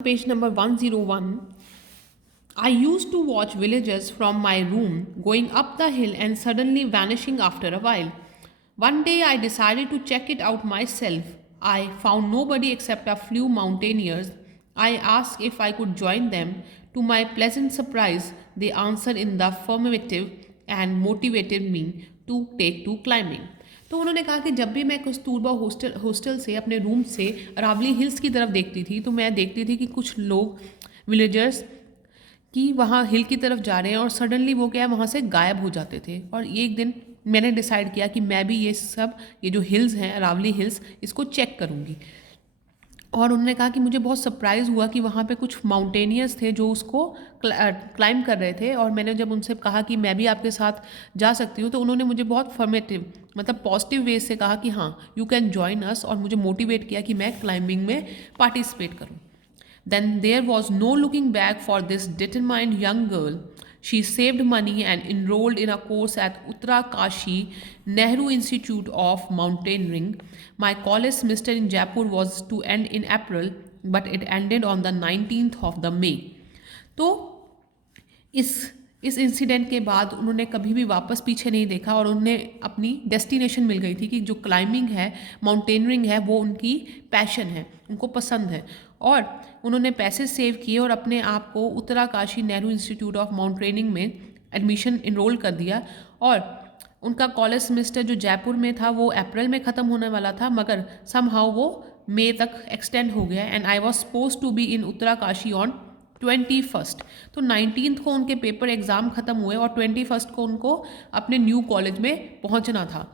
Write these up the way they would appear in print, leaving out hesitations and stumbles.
Page number 101. I used to watch villagers from my room going up the hill and suddenly vanishing after a while. One day I decided to check it out myself. I found nobody except a few mountaineers. I asked if I could join them. To my pleasant surprise, they answered in the affirmative and motivated me to take to climbing. तो उन्होंने कहा कि जब भी मैं Kasturba hostel से अपने room से अरावली हिल्स की तरफ देखती थी तो मैं देखती थी कि कुछ लोग विलेजर्स कि वहाँ हिल की तरफ जा रहे हैं और सडनली वो क्या है वहाँ से गायब हो जाते थे। और एक दिन मैंने डिसाइड किया कि मैं भी ये जो हिल्स हैं अरावली हिल्स इसको चेक करूँगी। और उन्होंने कहा कि मुझे बहुत सरप्राइज़ हुआ कि वहाँ पे कुछ माउंटेनियर्स थे जो उसको क्लाइंब कर रहे थे। और मैंने जब उनसे कहा कि मैं भी आपके साथ जा सकती हूँ तो उन्होंने मुझे बहुत फॉर्मेटिव मतलब पॉजिटिव वे से कहा कि हाँ यू कैन जॉइन अस, और मुझे मोटिवेट किया कि मैं क्लाइंबिंग में पार्टिसिपेट करूँ। Then there was no looking back for this determined young girl. She saved money and enrolled in a course at Uttarakashi Nehru Institute of Mountaineering. My college semester in Jaipur was to end in April, but it ended on the 19th of the May. तो इस incident के बाद उन्होंने कभी भी वापस पीछे नहीं देखा और उन्हें अपनी डेस्टिनेशन मिल गई थी कि जो क्लाइंबिंग है माउंटेनियरिंग है वो उनकी पैशन है, उनको पसंद है। और उन्होंने पैसे सेव किए और अपने आप को Uttarkashi Nehru institute of mountaineering में एडमिशन इनरोल कर दिया। और उनका कॉलेज सेमेस्टर जो जयपुर में था वो अप्रैल में ख़त्म होने वाला था, मगर समहाउ वो मई तक एक्सटेंड हो गया। And I was suppose to be in Uttarkashi on 21st। तो 19th को उनके पेपर एग्ज़ाम ख़त्म हुए और 21st को उनको अपने न्यू कॉलेज में पहुंचना था।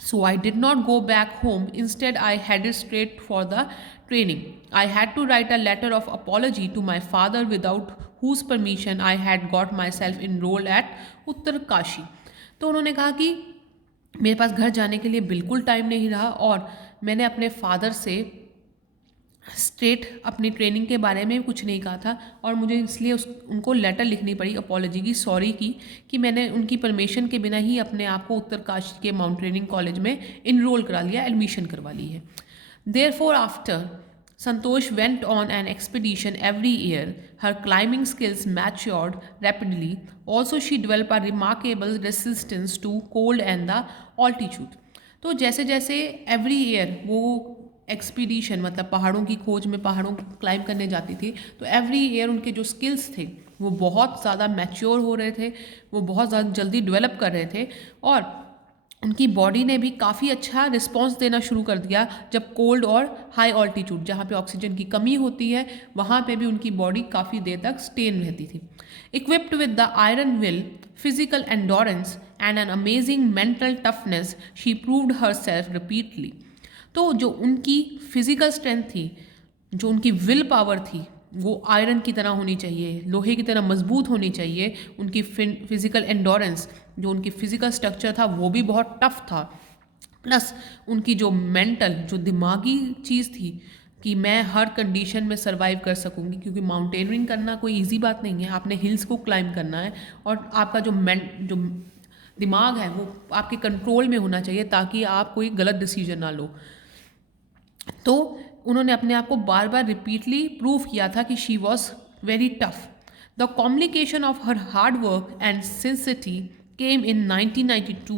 So I did not go back home, instead I headed straight for the training. I had to write a letter of apology to my father without whose permission I had got myself enrolled at Uttarkashi. तो उन्होंने कहा कि मेरे पास घर जाने के लिए बिल्कुल टाइम नहीं रहा और मैंने अपने फादर से स्ट्रेट अपनी ट्रेनिंग के बारे में कुछ नहीं कहा था और मुझे इसलिए उनको लेटर लिखनी पड़ी अपॉलजी की, सॉरी की, कि मैंने उनकी परमिशन के बिना ही अपने आप को उत्तरकाशी के माउंटेनियरिंग कॉलेज में इनरोल करा लिया, एडमिशन करवा ली है। Therefore after Santosh went on an expedition every year. Her climbing skills matured rapidly. Also, she developed a remarkable resistance to cold and the altitude. तो जैसे जैसे एवरी ईयर वो expedition मतलब पहाड़ों की खोज में पहाड़ों क्लाइंब करने जाती थी, तो एवरी ईयर उनके जो स्किल्स थे वो बहुत ज़्यादा मैच्योर हो रहे थे, वो बहुत ज़्यादा जल्दी डेवलप कर रहे थे। और उनकी बॉडी ने भी काफ़ी अच्छा रिस्पॉन्स देना शुरू कर दिया जब कोल्ड और हाई ऑल्टीट्यूड जहाँ पे ऑक्सीजन की कमी होती है वहाँ पे भी उनकी बॉडी काफ़ी देर तक स्टेन रहती थी। Equipped with the iron will, physical endurance and an amazing mental toughness, she proved her self repeatedly. तो जो उनकी फिजिकल स्ट्रेंथ थी, जो उनकी विल पावर थी, वो आयरन की तरह होनी चाहिए, लोहे की तरह मजबूत होनी चाहिए। उनकी फिजिकल एंडोरेंस, जो उनकी फिजिकल स्ट्रक्चर था वो भी बहुत टफ था। प्लस उनकी जो मेंटल, जो दिमागी चीज़ थी कि मैं हर कंडीशन में सरवाइव कर सकूंगी, क्योंकि माउंटेनियरिंग करना कोई इजी बात नहीं है। आपने हिल्स को क्लाइंब करना है और आपका जो दिमाग है वो आपके कंट्रोल में होना चाहिए ताकि आप कोई गलत डिसीजन ना लो। तो उन्होंने अपने आप को बार बार रिपीटली प्रूव किया था कि she was very tough. The complication of her hard work and sincerity came in 1992,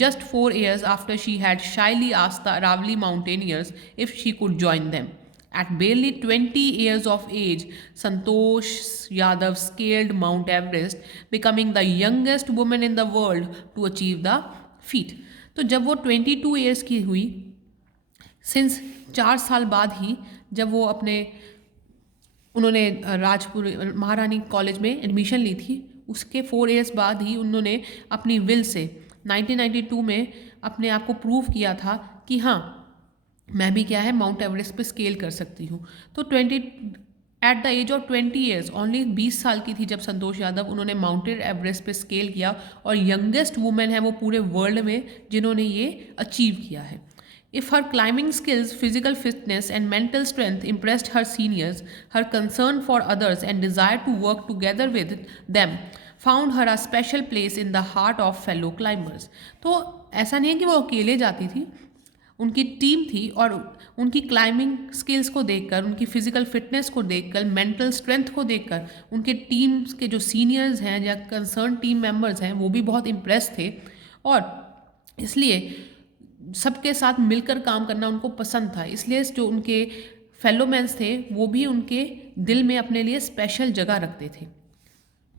just 4 years after she had shyly asked the Aravali mountaineers if she could join them. At barely 20 years of age, Santosh Yadav scaled Mount Everest, becoming the youngest woman in the world to achieve the feat. तो जब वो 22 years की हुई, since 4 साल बाद ही जब वो उन्होंने राजपुर महारानी कॉलेज में एडमिशन ली थी, उसके 4 years बाद ही उन्होंने अपनी विल से 1992 में अपने आप को प्रूव किया था कि हाँ मैं भी क्या है माउंट एवरेस्ट पे स्केल कर सकती हूँ। तो at the age of 20 years, only 20 साल की थी जब संतोष यादव उन्होंने माउंट एवरेस्ट पे स्केल किया और यंगेस्ट वुमेन है वो पूरे वर्ल्ड में जिन्होंने ये अचीव किया है। If her climbing skills, physical fitness, and mental strength impressed her seniors, her concern for others and desire to work together with them found her a special place in the heart of fellow climbers. तो ऐसा नहीं है कि वो अकेले जाती थी, उनकी टीम थी और उनकी क्लाइंबिंग स्किल्स को देखकर, उनकी फिजिकल फिटनेस को देखकर, मेंटल स्ट्रेंथ को देखकर उनके टीम्स के जो सीनियर्स हैं या कंसर्न टीम मेंबर्स हैं वो भी बहुत इम्प्रेस थे और इसलिए सबके साथ मिलकर काम करना उनको पसंद था। इसलिए जो उनके फेलो मैन्स थे वो भी उनके दिल में अपने लिए स्पेशल जगह रखते थे।